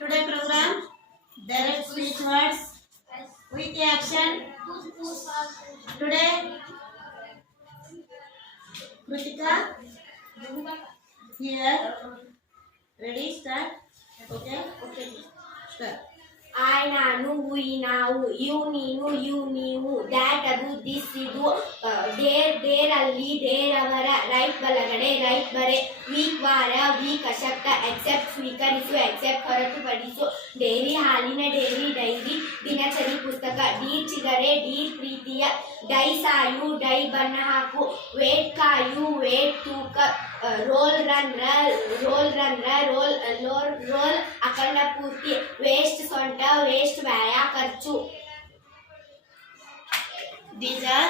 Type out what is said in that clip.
Today program direct speech words with action. Today Kritika here. Ready? Start. Okay. Start. I ನಾನು we ನಾವು you ನೀನು you ನೀವು that ಅದು this ಇದು there ಅಲ್ಲಿ there ಅವರ ರೈಟ್ ಬಲಗಡೆ ರೈಟ್ ಬರೆ ವೀಕ್ ವಾರ ವೀಕ್ ಅಶಕ್ತ ಎಕ್ಸೆಪ್ಟ್ ಸ್ವೀಕರಿಸು ಎಕ್ಸೆಪ್ಟ್ ಹೊರತುಪಡಿಸು ಡೈರಿ ಹಾಲಿನ ಡೈರಿ ಡೈರಿ ದಿನಚರಿ ಪುಸ್ತಕ ಡೀರ್ ಚಿಗರೆ ಡೀರ್ ಪ್ರೀತಿಯ ಡೈ ಸಾಯು ಡೈ ಬಣ್ಣ ಹಾಕು ವೇಟ್ ಕಾಯು ವೇಟ್ ತೂಕ ರೋಲ್ ರನ್ ರೋಲ್ ರೋಲ್ ಅಖಂಡ ಪೂರ್ತಿ ವೇಸ್ಟ್ ಸೊಂಟ ವೇಸ್ಟ್ ವ್ಯಾಯ ಖರ್ಚು. These are